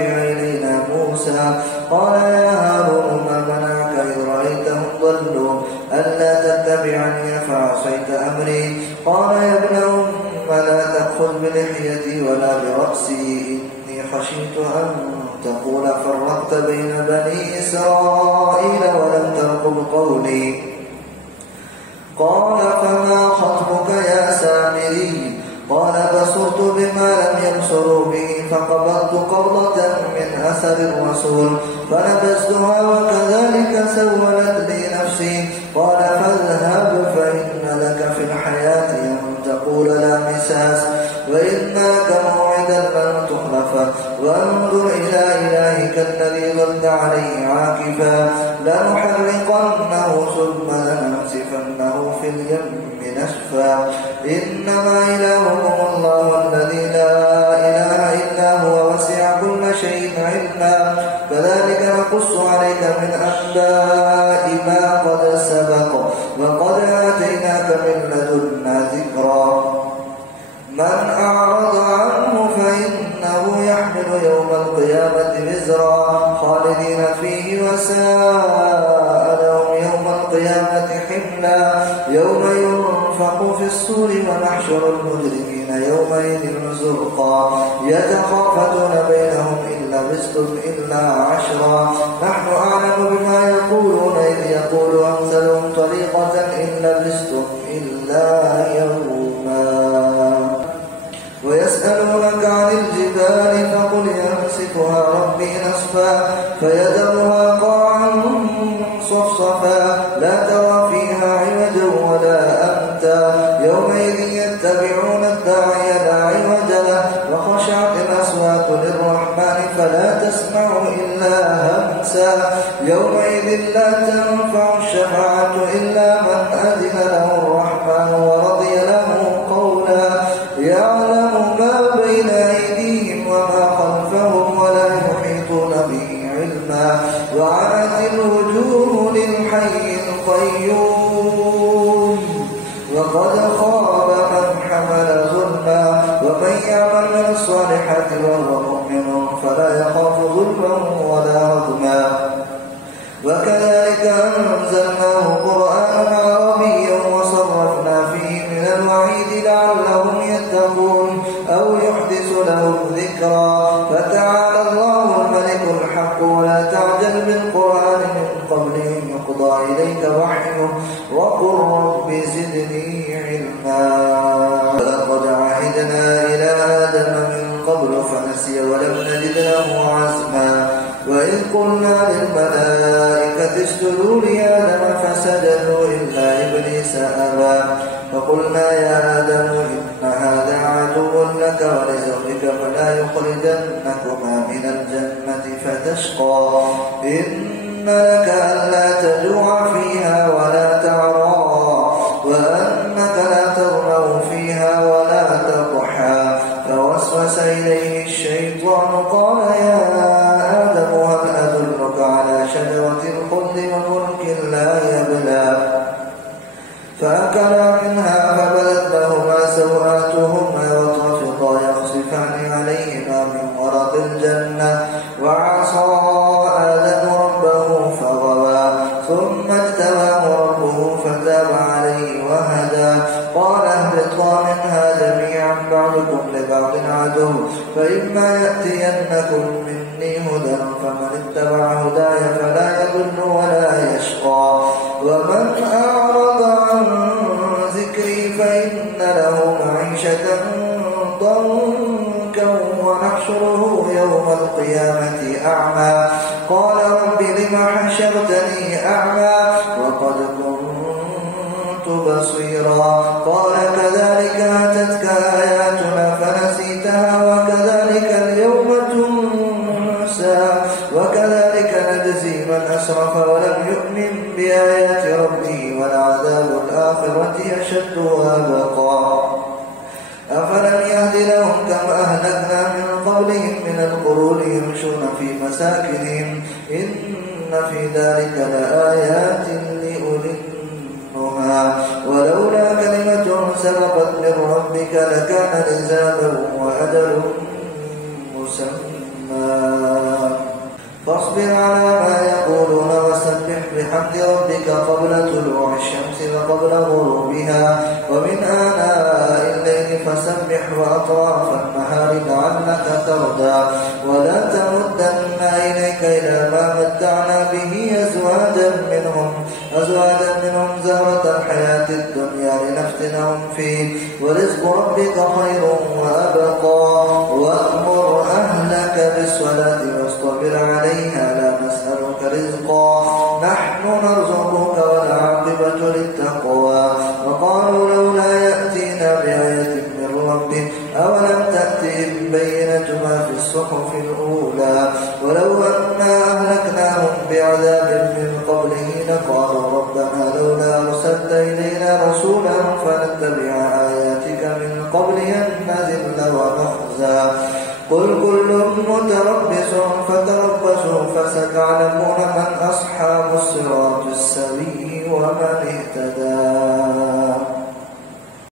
يرجع إلينا موسى. قال يا هارون ما منعك إذ رأيتهم ضلوا ألا تتبعني أفعصيت أمري؟ قال يا ابن أم لا تأخذ بلحيتي ولا برأسي إني خشيت أن تقول فرقت بين بني إسرائيل ولم ترقب قولي. قال فما خطبك يا سامري؟ قال بصرت بما لم يبصروا به فقبضت قبضة من أثر الرسول فنبذتها وكذلك سولت لي نفسي. قال فاذهب فإن لك في الحياة أن تقول لا مساس وإن لك موعدا لن تخلفه وانظر إلى إلهك الذي ظلت عليه عاكفا لنحرقنه ثم لننسفنه في اليم نسفا. إنما إلهكم الله الذي لا إله إلا هو وسع كل شيء علما كذلك نقص عليك من أنباء ما قد سبق وقد آتيناك من لدنا ذكرا. من أعرض عنه فإنه يحمل يوم القيامة وزرا خالدين فيه وساء لهم يوم القيامة حملا. يوم ينفخ في الصور ونحشر المجرمين يومئذ زرقا يتخافتون بينهم إن لبثتم إلا عشرا نحن أعلم بما يقولون إذ يقول أمثلهم طريقة إن لبثتم إلا يوما. ويسألونك عن الجبال فقل ينسفها ربي نسفا فيذرها قاعا صفصفا لا ترى فيها عوجا ولا أمتا. يومئذ يتبعون الداعي لا عوج له وخشعت الأصوات للرحمن فلا تسمع إلا همسا. يومئذ لا تنفع الشفاعة إلا من أذن له الرحمن ورضي له قولا. يعلم ما بين أيديهم وما خلفهم ولا يحيطون به علما. وعنت الوجوه للحي القيوم وقد خاب من حمل ظلما. ومن يعمل من الصالحات وهو مؤمن فلا يخاف ظلما ولا هضما. وكذلك أنزلناه قرآنا عربيا وصرفنا فيه من الوعيد لعلهم يتقون أو يحدث لهم ذكرا. فتعالى الله الملك الحق ولا تعجل بالقرآن من قبل أن يقضى إليك وحيه وقل رب زدني علما. ولقد عهدنا إلى آدم من قبل فنسي ولم نجد له عزما. وإذ قلنا للملائكة اسجدوا لآدم فسجدوا إلا إبليس أبى فقلنا يا آدم إن هذا عدو لك ولزوجك فلا يخرجنكما من الجنة فتشقى. إن لك ألا تجوع فيها ولا تعرى وأنك لا تظمأ فيها ولا تضحى. فوسوس إليه الشيطان قال يا آدم هل أدلك على شجرة الخلد وملك لا يبلى. فأكلا منها فبدت لهما سوآتهما وطفقا يخصفان عليهما من ورق الجنة. وعصى آدم ربه فغوى ثم اجتباه ربه فتاب عليه وهدى. قال اهبطا منها جميعا بعضكم لبعض عدو فإما يأتينكم مني هدى فمن اتبع هداي فلا يضل ولا يشقى. ومن أعرض عن ذكري فإن له معيشة ضنكا ونحشره يوم القيامة أعمى. قال رب لم حشرتني أعمى وقد كنت بصيرا. قال كذلك أتتك آياتنا فنسيتها وكذلك اليوم تنسى وكذلك نجزي من أسرف ولم يؤمن بآيات ربه ولعذاب الآخرة أشد وأبقى. أفلم يهد لهم كم أهلكنا من قبلهم من القرون يمشون في مساكنهم إن في ذلك لآيات لأولي النهى. ولولا كلمة سبقت من ربك لكان لزاما وأجل مسمى. فاصبر على ما يقولون وسبح بحمد ربك قبل طلوع الشمس وقبل غروبها ومن آناء الليل فسبح وأطراف النهار لعلك ترضى ولا تمدن عينيك إلى ما متعنا به أزواجا منهم زهرة الحياة الدنيا لنفتنهم فيه ورزق ربك خير وأبقى وأمر أهلك بالصلاة واصطبر عليها لا نسألك رزقا نحن نرزقك والعاقبة للتقوى وقالوا لولا يأتينا بآية من ربه أولم تأتهم بينة ما في الصحف الأولى ولو أنا أهلكناهم بعذاب من قبله لقالوا ربنا لولا أرسلت إلينا رسولا فنتبع آياتك من قبل أن نذل ونخزى قل كل متربص فتربصوا فستعلمون من أصحاب الصراط السوي ومن اهتدى.